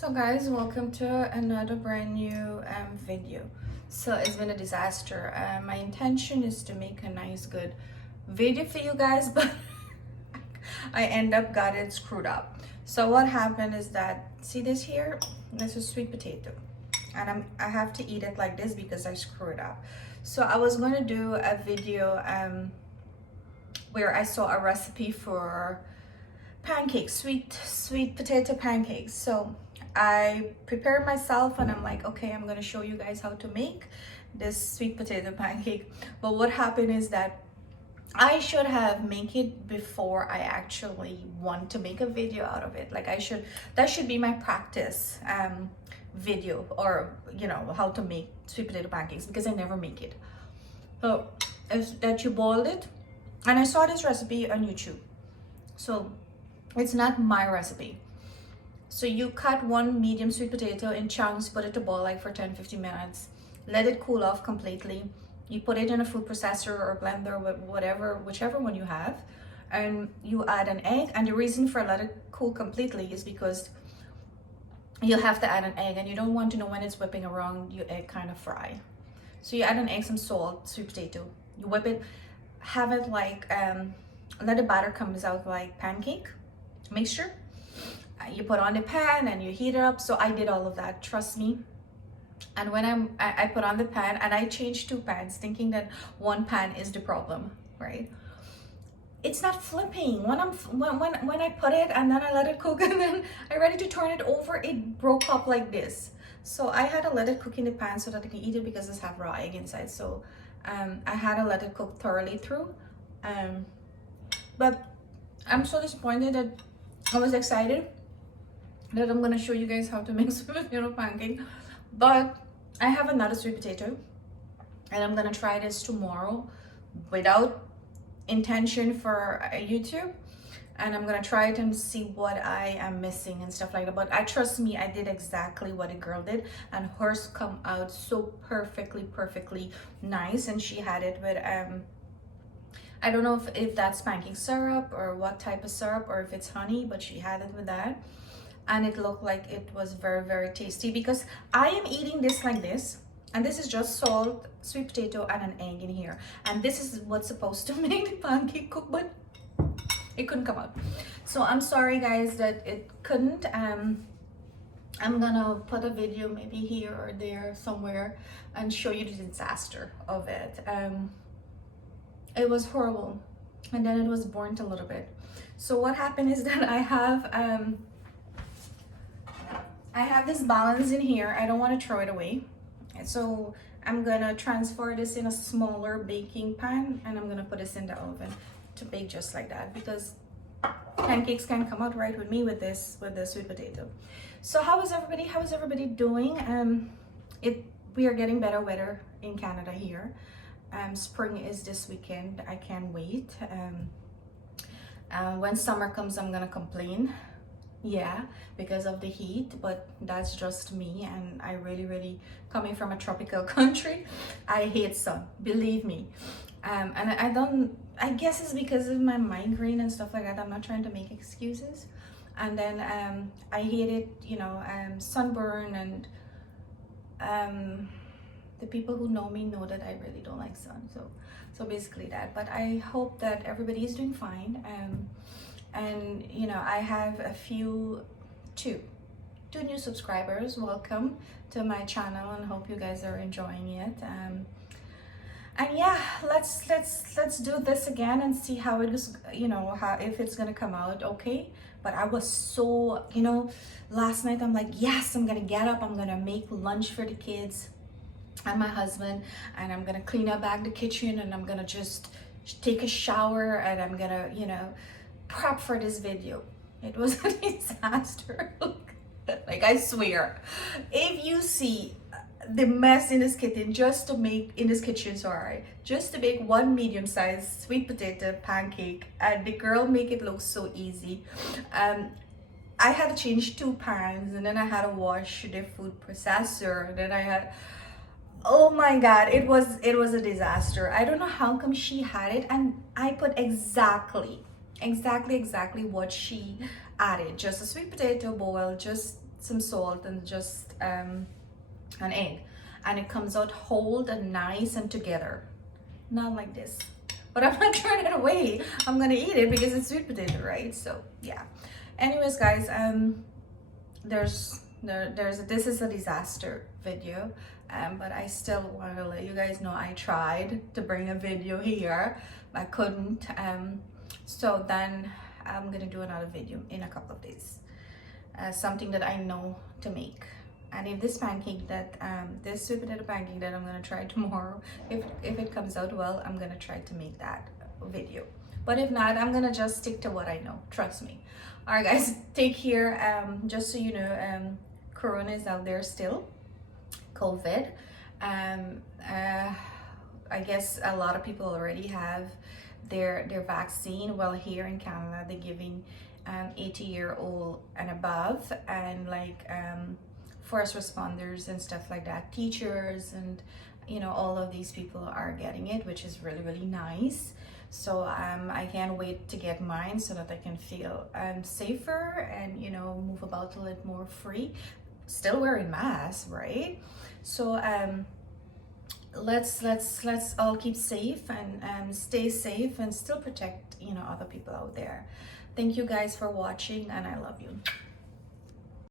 So guys, welcome to another brand new video. So it's been a disaster. My intention is to make a nice good video for you guys, but I end up got it screwed up. So what happened is that, see this here, this is sweet potato, and I have to eat it like this because I screwed it up. So I was going to do a video where I saw a recipe for pancakes, sweet potato pancakes. So I prepared myself and I'm like, okay, I'm gonna show you guys how to make this sweet potato pancake. But what happened is that I should have make it before I actually want to make a video out of it. Like that should be my practice video, or how to make sweet potato pancakes, because I never make it. So is that you boiled it, and I saw this recipe on YouTube. So it's not my recipe. So you cut one medium sweet potato in chunks, put it to boil like for 10-15 minutes, let it cool off completely. You put it in a food processor or blender, whichever one you have, and you add an egg. And the reason for let it cool completely is because you have to add an egg, and you don't want to know when it's whipping around your egg kind of fry. So you add an egg, some salt, sweet potato, you whip it, have it like let the batter comes out like pancake mixture. You put on the pan and you heat it up. So I did all of that, trust me. And when I put on the pan, and I changed two pans thinking that one pan is the problem, right? It's not flipping. When I put it and then I let it cook and then I ready to turn it over, it broke up like this. So I had to let it cook in the pan so that I can eat it, because it's have raw egg inside. So I had to let it cook thoroughly through. But I'm so disappointed that I was excited that I'm gonna show you guys how to make sweet potato pancake. But I have another sweet potato, and I'm gonna try this tomorrow without intention for YouTube, and I'm gonna try it and see what I am missing and stuff like that. But I trust me, I did exactly what the girl did, and hers come out so perfectly nice. And she had it with I don't know if that's pancake syrup or what type of syrup, or if it's honey, but she had it with that, and it looked like it was very tasty. Because I am eating this like this, and this is just salt, sweet potato, and an egg in here, and this is what's supposed to make the pancake cook, but it couldn't come out. So I'm sorry guys that it couldn't. I'm gonna put a video maybe here or there somewhere and show you the disaster of it. It was horrible, and then it was burnt a little bit. So what happened is that I have this balance in here. I don't want to throw it away, so I'm gonna transfer this in a smaller baking pan, and I'm gonna put this in the oven to bake just like that, because pancakes can come out right with me with the sweet potato. So how is everybody doing? We are getting better weather in Canada here. Spring is this weekend. I can't wait. When summer comes, I'm gonna complain, yeah, because of the heat, but that's just me. And I really coming from a tropical country, I hate sun, believe me. And I guess it's because of my migraine and stuff like that. I'm not trying to make excuses. And then I hate it, sunburn, and the people who know me know that I really don't like sun. So basically that. But I hope that everybody is doing fine. And I have two new subscribers. Welcome to my channel, and hope you guys are enjoying it. And yeah, let's do this again and see how it is, if it's gonna come out okay. But I was so, last night I'm like, yes, I'm gonna get up, I'm gonna make lunch for the kids and my husband, and I'm gonna clean up back the kitchen, and I'm gonna just take a shower, and I'm gonna prep for this video. It was a disaster. Like, I swear, if you see the mess in this kitchen, just to make one medium-sized sweet potato pancake, and the girl make it look so easy. I had to change two pans, and then I had to wash the food processor, and then I had, oh my god, it was a disaster. I don't know how come she had it, and I put exactly what she added. Just a sweet potato boil, just some salt and just an egg, and it comes out whole and nice and together, not like this. But I'm not throwing it away. I'm gonna eat it because it's sweet potato, right? So yeah. Anyways, guys, this is a disaster video, but I still want to let you guys know I tried to bring a video here. I couldn't. So then I'm gonna do another video in a couple of days. Something that I know to make. And if this pancake that this sweet potato pancake that I'm gonna try tomorrow, if it comes out well, I'm gonna try to make that video. But if not, I'm gonna just stick to what I know. Trust me. All right, guys, take care. Just so you know, Corona is out there still. COVID. I guess a lot of people already have their vaccine. Well, here in Canada, they're giving 80-year-old and above, and like first responders and stuff like that, teachers, and you know, all of these people are getting it, which is really, really nice. So I can't wait to get mine so that I can feel safer and, you know, move about a little more free, still wearing masks, right? So let's all keep safe and stay safe and still protect, you know, other people out there. Thank you guys for watching, and I love you.